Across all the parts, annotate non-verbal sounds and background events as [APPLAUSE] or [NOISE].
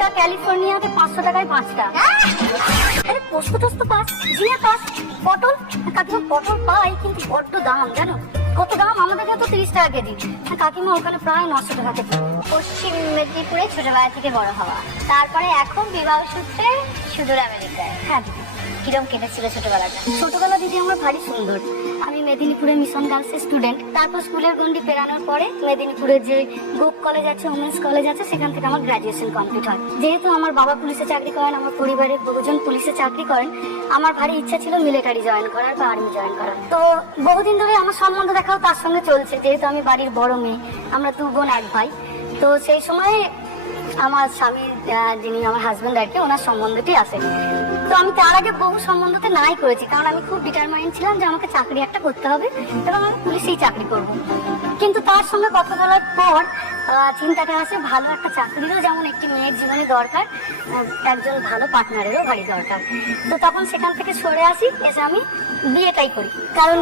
ফুচকা ক্যালিফোর্নিয়াতে পাঁচশো টাকায় পাঁচটা। আরে, পোস্ত টোস্ত পাস জিয়া পাস, পটল? কাকিমা, পটল পাই, কিন্তু বড্ড দাম, জানো? কত দাম? আমাদের তো তিরিশ টাকা কেজি। আর কাকিমা, ওখানে প্রায় নশো টাকা কেজি। পশ্চিম মেদিনীপুরে ছোটবেলা থেকে বড় হওয়া। তারপরে এখন বিবাহ সূত্রে সুদূর আমেরিকায়। হ্যাঁ কিরম কেটেছিল ছোটবেলাটা? ছোটবেলা দিদি আমার ভারী সুন্দর। আমি মেদিনীপুরে মিশন গার্লসের স্টুডেন্ট তারপর স্কুলের গন্ডি পেরানোর পরে মেদিনীপুরের যে গ্রুপ কলেজ আছে উমেন্স কলেজ আছে, সেখান থেকে আমার গ্রাজুয়েশন কমপ্লিট হয়। যেহেতু আমার বাবা পুলিশে চাকরি করেন, আমার পরিবারের বহুজন পুলিশে চাকরি করেন, আমার ভারী ইচ্ছা ছিল মিলিটারি জয়েন করার বা আর্মি জয়েন করার। তো বহুদিন ধরে আমার সম্বন্ধ দেখাও তার সঙ্গে চলছে। যেহেতু আমি বাড়ির বড় মেয়ে, আমরা দু বোন, এক ভাই। তো সেই সময় আমার স্বামী যিনি আমার হাজবেন্ড আর কি, ওনার সম্বন্ধটি আছে। তো আমি তার আগে বহু সম্বন্ধতে নাই করেছি, কারণ আমি খুব ডিটারমাইন্ড ছিলাম যে আমাকে চাকরি একটা করতে হবে এবং আমি পুলিশেই চাকরি করব। কিন্তু তার সঙ্গে কথা বলার পর চিন্তাটা আসে ভালো একটা চাকরিরও যেমন একটি মেয়ের জীবনে দরকার একজন ভালো পার্টনারেরও ভারী দরকার। তো তখন সেখান থেকে সরে আসি, এসে আমি বিয়েটাই করি, কারণ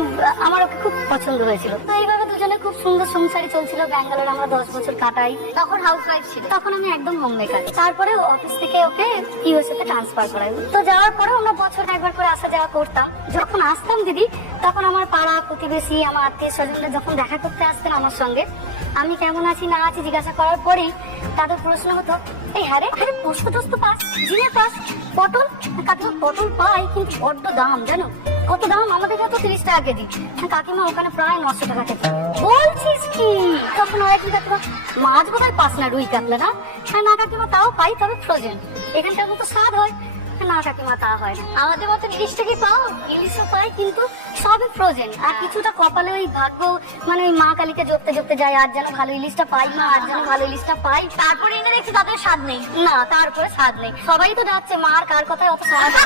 আমার ওকে খুব পছন্দ হয়েছিল। তো এইভাবে দুজনে খুব সুন্দর সংসারই চলছিল, ব্যাঙ্গালোর আমরা দশ বছর কাটাই। তখন হাউস ওয়াইফ ছিল, তখন আমি একদম হোম মেকার তারপরে অফিস থেকে ওকে ইউএসএ তে ট্রান্সফার করাই। তো যাওয়ার পরে আমরা বছর একবার করে আসা যাওয়া করতাম। যখন আসতাম দিদি, তখন আমার পাড়া প্রতিবেশী, আমার আত্মীয় স্বজনরা যখন দেখা করতে আসতেন আমার সঙ্গে, আমি কেমন আছি, না আছি জিজ্ঞাসা করার পরেই তাদের প্রশ্ন হতো, এই হ্যাঁ রে, আরে পোস্ত পাস জিনে পাস, পটল? কাকিমা পটল পাই, কিন্তু বড্ড দাম, জানো? কত দাম আমাদের কাছে তো তিরিশ টাকা কেজি। আর কাকিমা ওখানে প্রায় নশো টাকা কেজি। বলছিস কি? তখন ওরা কি কাকিমা মাছ বোধহয় পাস না রুই কাতলা না? হ্যাঁ না কাকিমা তাও পাই তবে ফ্রোজেন। এখানকার মতো স্বাদ হয়। না কাকিমা তা হয় না। আমাদের মতো ইলিশটা কি পাও ইলিশও পাই কিন্তু সবই ফ্রোজেন। আর কিছুটা কপালে ওই ভাগ্য মানে ওই মা কালীকে জপতে জপতে যায় আর যেন ভালো ইলিশটা পাই মা আর যেন ভালো ইলিশটা পাই। তারপরে এনে দেখছি তাদের স্বাদ নেই। না তারপরে স্বাদ নেই। সবাই তো যাচ্ছে মার কার কথায় অত স্বাদ [LAUGHS]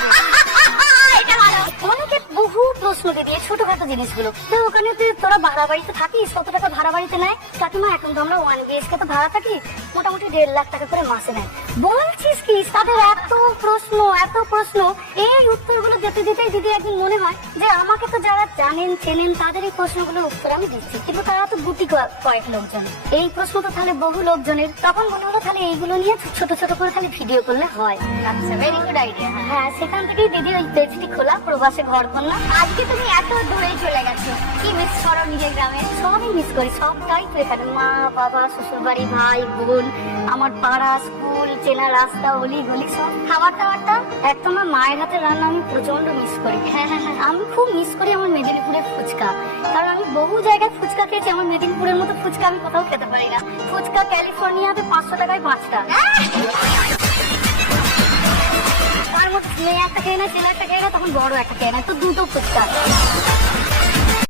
অনেকে বহু প্রশ্ন দিদি ছোটখাটো জিনিসগুলো। তো ওখানে তুই তোরা ভাড়া বাড়িতে থাকিস? কত টাকা ভাড়া বাড়িতে নেয়? কাকিমা, এখন তো আমরা ওয়ান বিএসকে তো ভাড়া থাকি। মোটামুটি দেড় লাখ টাকা করে মাসে নেয়। বলছিস কি তাদের এত প্রশ্ন এত প্রশ্ন। এই উত্তরগুলো দিতে দিতেই দিদি একদিন মনে হয় যে আমাকে তো যারা জানেন চেনেন তাদের এই প্রশ্নগুলোর উত্তর আমি দিচ্ছি। কিন্তু তারা তো গুটি কয়েক লোকজন। এই প্রশ্ন তো তাহলে বহু লোকজনের। তখন মনে হলো তাহলে এইগুলো নিয়ে ছোট ছোট করে তাহলে ভিডিও করলে হয়। আচ্ছা ভেরি গুড আইডিয়া হ্যাঁ সেখান থেকেই দিদি ওই পেজটি খোলা প্রবাসে ঘর কন্যা আজকে তুমি এত দূরে চলে গেছো। কি মিস করো নিজের গ্রামে? সবই মিস করি সবটাই তো এখানে মা বাবা শ্বশুর বাড়ি ভাই বোন আমার পাড়া স্কুল চেনা রাস্তা অলি গলি সব। খাবার দাবারটা একদম আমার মায়ের হাতে রান্না আমি প্রচণ্ড মিস করি। হ্যাঁ হ্যাঁ হ্যাঁ। আমি খুব মিস করি আমার মেদিনীপুরের ফুচকা। কারণ আমি বহু জায়গায় ফুচকা খেয়েছি, আমার মেদিনীপুরের মতো ফুচকা আমি কোথাও খেতে পারি না। ফুচকা ক্যালিফোর্নিয়াতে পাঁচশো টাকায় পাঁচটা। তার মধ্যে মেয়ে একটা খেয়ে নেয়, ছেলে একটা খেয়ে নেয়, তখন বড় একটা খেয়ে নেয়। তো দুটো ফুচকা।